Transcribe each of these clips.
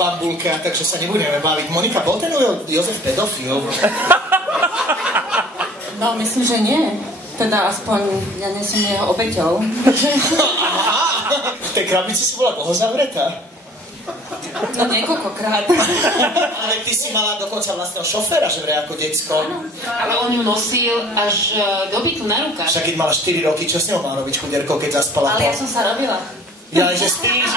bambulke, takže sa nebudeme baviť. Monika, bol ten Jozef pedofil? No, myslím, že nie. Teda aspoň ja nie som jeho obeťou. Aha, v tej krabici si bola dlho zavretá. No, niekoľkokrát. Ale ty si mala dokonca vlastného šoféra, že vraj ako decko. Ale on ju nosil až do bytu na rukách. Však keď mala 4 roky, čo s ňou mal robiť chuderkou, keď zaspala? Ale ja som sa robila. Ja, že spíš.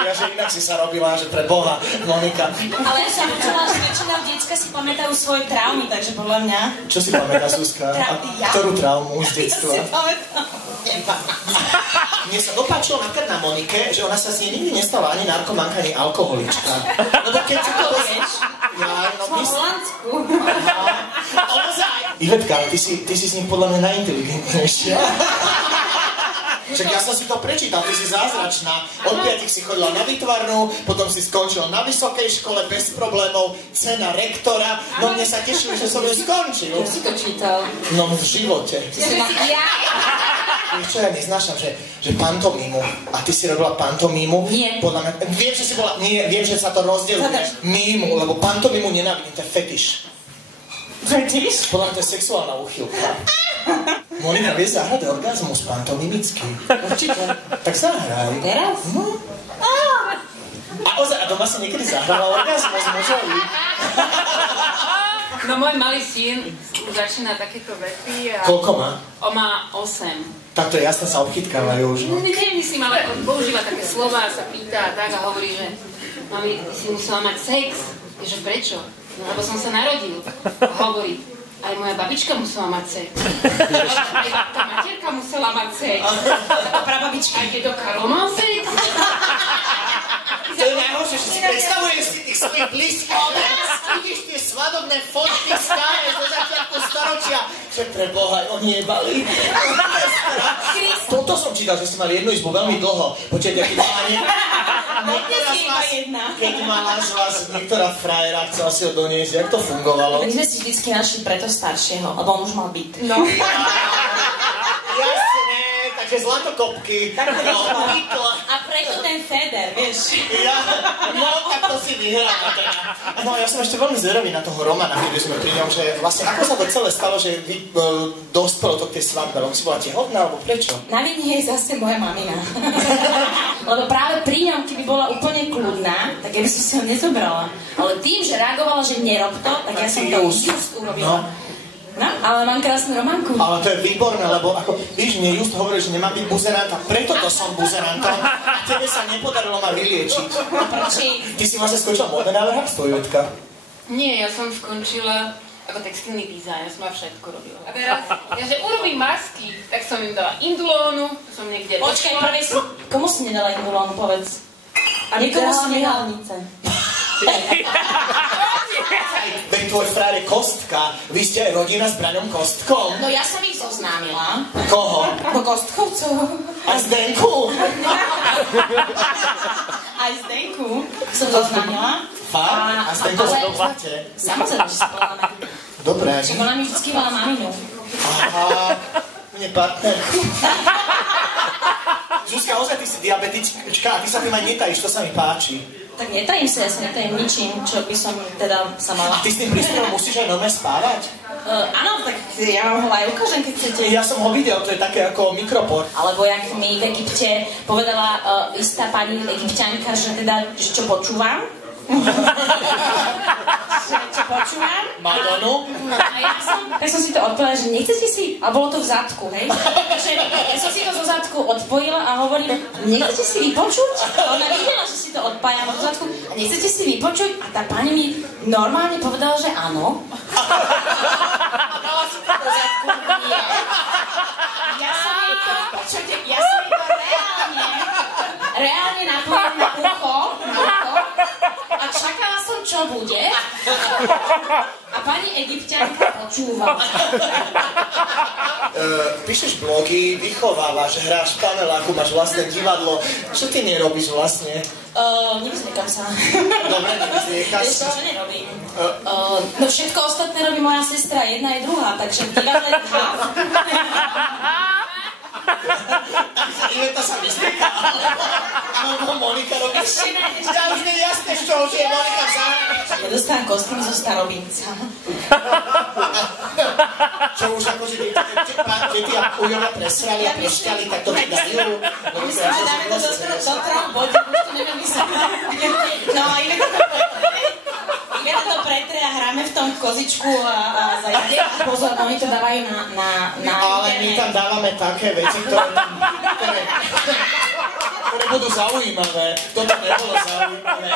Ja, že inak si sa robila, že pre Boha, Monika. Ale ja som počula, že väčšinou decka si pamätajú svoje traumy, takže podľa mňa... Čo si pamätá, Zuzka? Ktorú traumu z detstva? Ja si pamätám. Mne sa dopáčilo napríklad na Monike, že ona sa z nej nikdy nestala ani narkomanka, ani alkoholička. Lebo keď si to vieš... Ja, no v Holandsku. Ivetka, ty si z nich podľa mňa najinteligentnejšia. Však ja som si to prečítal, ty si zázračná. Od 5 si chodila na výtvarnú, potom si skončila na vysokej škole bez problémov, cena rektora. No mne sa tešili, že som ju skončil. Kto si to čítal? No v živote. Ja? Vieš čo, ja neznášam, že pantomímu. A ty si robila pantomímu? Nie. Podľa mňa, viem, že si bola, nie, viem, že sa to rozdeľuje. Mímu, lebo pantomímu nenávidím, to je fetiš. Fetiš? Podľa mňa to je sexuálna úchylka. Monika, vieš zahrať orgazmus pantomimický? Určite. Tak zahraj. Teraz? No. A ozaj, a doma si niekedy zahrala orgazmus mužovi? No môj malý syn už začína takéto vety a... Koľko má? On má 8. Tak to je jasné, sa obchytkávajú už. No. Nemyslím, ale on používa také slova, sa pýta a tak a hovorí, že mami, ty si musela mať sex. Je, že prečo? No, lebo som sa narodil. A hovorí, aj moja babička musela mať sex. Aj tá materka musela mať sex. A prababička, aj tieto Karol mal sex. To je najhoršie, že si predstavuješ si tých svojich blízkych obraz, vidíš tie svadobné fotky staré zo začiatku storočia, že pre Boha, oni jebali. Toto som čítal, že si mali jednu izbu veľmi dlho. Počujete, keď mala z vás niektorá frajera, chcela si ho doniesť, jak to fungovalo? My sme si vždycky našli preto staršieho, lebo on už mal byt. No. Jasné, takže zlatokopky. A preto ten Feder, vieš. Ja, no, tak to si vyhrala teda. No, ja som ešte veľmi zvedavý na toho Romana, keď sme pri ňom, že vlastne ako sa to celé stalo, že vy dospelo to k tej svadbe, lebo si bola tehotná, alebo prečo? Na vine je zase moja mamina. Lebo práve pri ňom, keby bola úplne kľudná, tak ja by som si ho nezobrala. Ale tým, že reagovala, že nerob to, tak ja som to just urobila. No, ale mám krásnu románku. Ale to je výborné, lebo ako, víš, mne just hovorí, že nemám byť buzerant a preto to som buzerantom. A tebe sa nepodarilo ma vyliečiť. Prečo? Ty si vlastne skončila modné návrháctvo, Jutka. Nie, ja som skončila ako textilný dizajn, ja som ma všetko robila. A teraz, ja že urobím masky, tak som im dala indulónu, som niekde... Počkaj, prvé si... Komu si nedala indulónu, povedz? A niekomu si nehalnice. Veď tvoj frár je Kostka. Vy ste aj rodina s Braňom Kostkom. No ja som ich zoznámila. Koho? No Kostkovcov. A Zdenku? Aj Zdenku som zoznámila. Fakt? A Zdenku sa dobáte? Samozrejme, že sa voláme. Dobre. Čiže ona mi vždycky volá maminu. Aha, mne partnerku. Zuzka, ozaj ty si diabetička a ty sa tým aj netajíš, to sa mi páči. Tak netajím sa, ja sa netajím ničím, čo by som teda sa mala. A ty s tým prístrojom musíš aj nové spávať? Áno, tak ja vám ho aj ukážem, keď chcete. Ja som ho videl, to je také ako mikropor. Alebo jak mi v Egypte povedala istá pani egypťanka, že teda, čo počúvam. Čo počúvam. Madonu. A tak som si to odpovedala, že nechcete si, a bolo to v zadku, hej. Takže ja som si to zo zadku odpojila a hovorím, nechcete si vypočuť? A ona videla, že si to odpájam od zadku a nechcete si vypočuť? A tá pani mi normálne povedala, že áno. A dala si to do zadku, nie. Ja som jej to, počujte, ja som jej to reálne napojila na ucho, a čakala som, čo bude. A pani egypťanka počúvala. Píšeš blogy, vychovávaš, hráš v paneláku, máš vlastné divadlo. Čo ty nerobíš vlastne? Nevyzliekam sa. Dobre, nevyzliekaš. Vieš, čo nerobím? No všetko ostatné robí moja sestra, jedna je druhá, takže v divadle dva. Iveta sa vyzlieka. Monika robí. Ja už nie je jasné, z čoho žije Monika v zahraničí. Ja dostávam kostým zo starobinca. Čo už akože deti a ujovia presrali a prešťali, tak to ti dajú. Myslím, že dáme to do troch bodí, už to neviem mysleť. No, iné to pretre a hráme v tom kozičku a zajde. Pozor, oni to dávajú na ale my tam dávame také veci, ktoré budú zaujímavé. Toto nebolo zaujímavé.